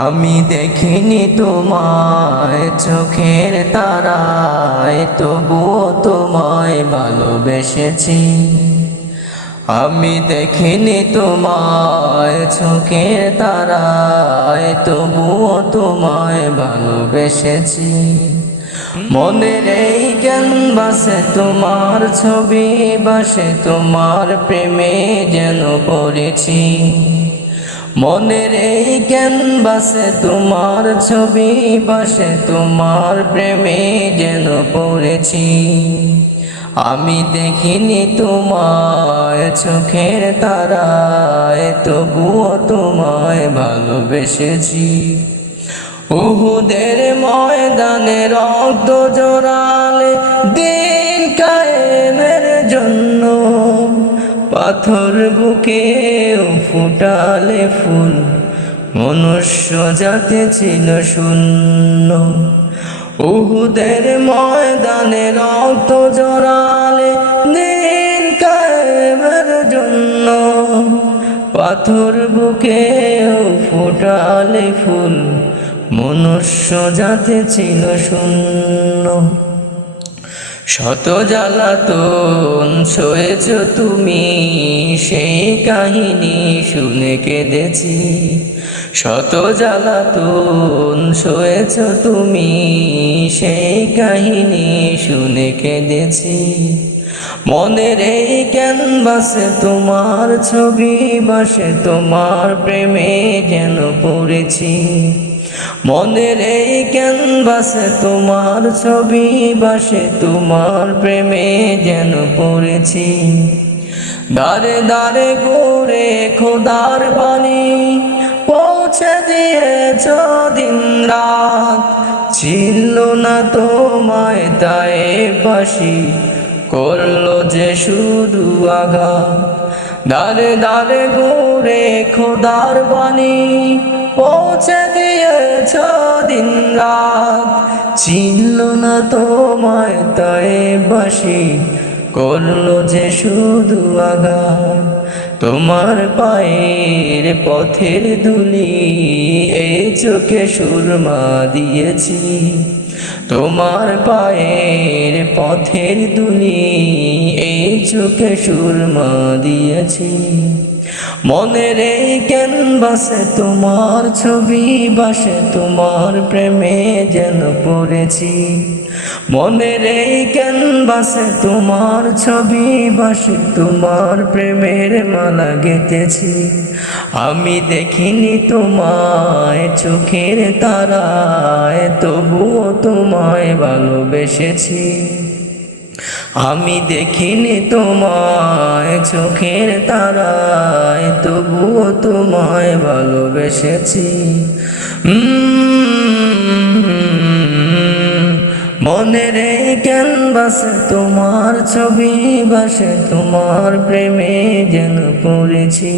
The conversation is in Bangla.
আমি দেখিনি তোমায় চোখের তারায়, তবুও তোমায় ভালোবেসেছি। আমি দেখিনি তোমায় চোখের তারায়, তবুও তোমায় ভালোবেসেছি। মনের এই ক্যানভাসে তোমার ছবি বাসে, তোমার প্রেমে যেন পড়েছি। মনের এই ক্যানভাসে তোমার ছবি বাসে, তোমার প্রেমে যেন পড়েছি। আমি দেখিনি তোমায় চোখের তারায়, তবুও তোমায় ভালোবেসেছি। উহুদের ময়দানে রক্ত জড়ালে দিন কায়েমের জন্য, পাথর বুকেও ফুটালে ফুল, মনুষ্য জাতি ছিল শূন্য। উহুদের ময়দানে রক্ত জড়ালে দিন কায়েমের জন্য, পাথর বুকেও ফুটালে ফুল, মনুষ্য জাতি ছিল শূন্য। শত জ্বালাতন সয়েছ তুমি, সেই কাহিনী শুনে কেঁদেছি। শত জ্বালাতন সয়েছ তুমি, সেই কাহিনী শুনে কেঁদেছি। মনের এই ক্যানভাসে তোমার ছবি বাসে, তোমার প্রেমে যেন পড়েছি। মনের এই ক্যানভাসে তোমার ছবি বাসে, তোমার প্রেমে যেন পড়েছি। দারে দারে ঘুরে খোদার বাণী পৌঁছে দিয়েছ দিন রাত, ছিল না তোমায় তাই বাসি, করলো যে শুধু আঘাত। দারে দারে ঘুরে খোদার বাণী পৌঁছে দিয়েছ দিন রাত, ছিল না তোমায় তাই বাসি, করলো যে শুধু আঘাত। তোমার পায়ের পথের ধুলি এই চোখে সুরমা দিয়েছি। তোমার পায়ের পথের ধুলি এই চোখে সুরমা দিয়েছি। মনের এই ক্যানভাসে তোমার ছবি বাসে, তোমার প্রেমে যেন পড়েছি। মনের এই ক্যানভাসে তোমার ছবি বাসে, তোমার প্রেমের মালা গেঁথেছি। আমি দেখিনি তোমায় চোখের তারায়, তবুও তোমায় ভালোবেসেছি। আমি দেখিনি তোমায় চোখের তারায়, তবুও তোমায় ভালোবেসেছি। মনের এই ক্যানভাসে তোমার ছবি বাসে, তোমার প্রেমে যেন পড়েছি।